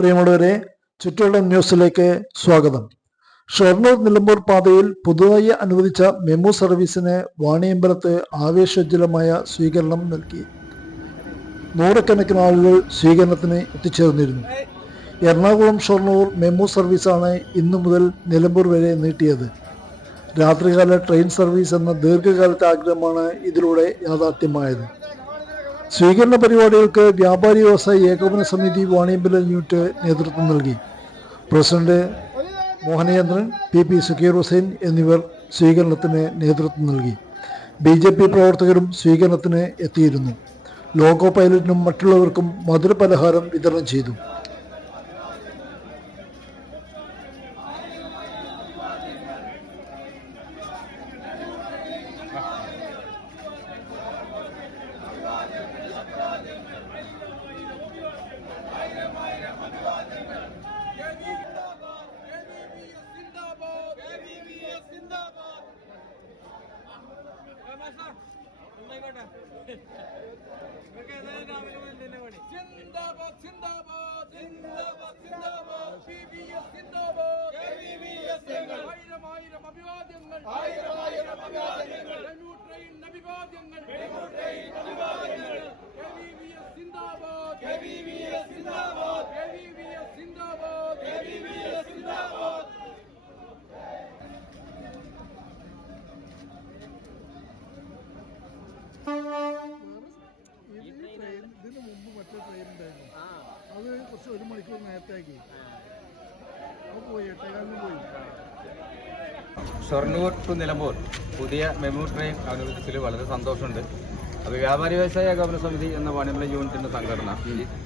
പ്രിയമുള്ളവരെ, ചുറ്റുവട്ടം ന്യൂസിലേക്ക് സ്വാഗതം. ഷൊർണൂർ നിലമ്പൂർ പാതയിൽ പുതുതായി അനുവദിച്ച മെമു സർവീസിന് വാണിയമ്പലത്ത് ആവേശോജ്വലമായ സ്വീകരണം നൽകി. നൂറുകണക്കിന് ആളുകൾ സ്വീകരണത്തിന് എത്തിച്ചേർന്നിരുന്നു. എറണാകുളം ഷൊർണൂർ മെമു സർവീസാണ് ഇന്നു മുതൽ നിലമ്പൂർ വരെ നീട്ടിയത്. രാത്രികാല ട്രെയിൻ സർവീസ് എന്ന ദീർഘകാലത്തെ ആഗ്രഹമാണ് ഇതിലൂടെ യാഥാർത്ഥ്യമായത്. സ്വീകരണ പരിപാടികൾക്ക് വ്യാപാരി വ്യവസായി ഏകോപന സമിതി വാണിയമ്പലം യൂണിറ്റ് നേതൃത്വം നൽകി. പ്രസിഡന്റ് മോഹനചന്ദ്രൻ, പി സുക്കീർ ഹുസൈൻ എന്നിവർ സ്വീകരണത്തിന് നേതൃത്വം നൽകി. BJP പ്രവർത്തകരും സ്വീകരണത്തിന് എത്തിയിരുന്നു. ലോക്കോ പൈലറ്റിനും മറ്റുള്ളവർക്കും മധുരപലഹാരം വിതരണം ചെയ്തു. ഇതിന് മുമ്പ് മറ്റേ ട്രെയിൻ ഉണ്ടായിരുന്നു. അത് കുറച്ച് 1 മണിക്കൂർ നേരത്തേക്ക് അത് പോയി, 8:15 പോയി. ഷൊർണൂർ ടു നിലമ്പൂർ പുതിയ മെമു ട്രെയിൻ അനുവദിച്ചതിൽ വളരെ സന്തോഷമുണ്ട്. അപ്പോൾ വ്യാപാരി വ്യവസായ ഏകോപന സമിതി എന്ന വാണിയമ്പലം യൂണിറ്റിൻ്റെ സംഘടന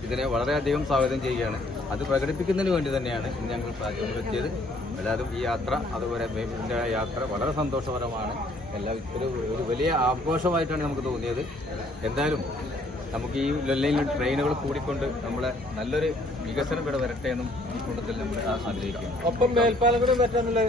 ഇതിനെ വളരെയധികം സ്വാഗതം ചെയ്യുകയാണ്. അത് പ്രകടിപ്പിക്കുന്നതിന് വേണ്ടി തന്നെയാണ് ഇന്ന് ഞങ്ങൾ എത്തിയത്. എല്ലാവരും ഈ യാത്ര, അതുപോലെ മെമുവിൻ്റെ യാത്ര വളരെ സന്തോഷകരമാണ്. ഒരു വലിയ ആഘോഷമായിട്ടാണ് നമുക്ക് തോന്നിയത്. എന്തായാലും നമുക്ക് ഈ ലൈനിൽ ട്രെയിനുകൾ കൂടിക്കൊണ്ട് നമ്മളെ നല്ലൊരു വികസനം ഇവിടെ വരട്ടെ എന്നും ഈ കൂട്ടത്തിൽ നമ്മൾ ആഗ്രഹിക്കുന്നു. ഒപ്പം മേൽപ്പാലങ്ങളും പറ്റാനുള്ള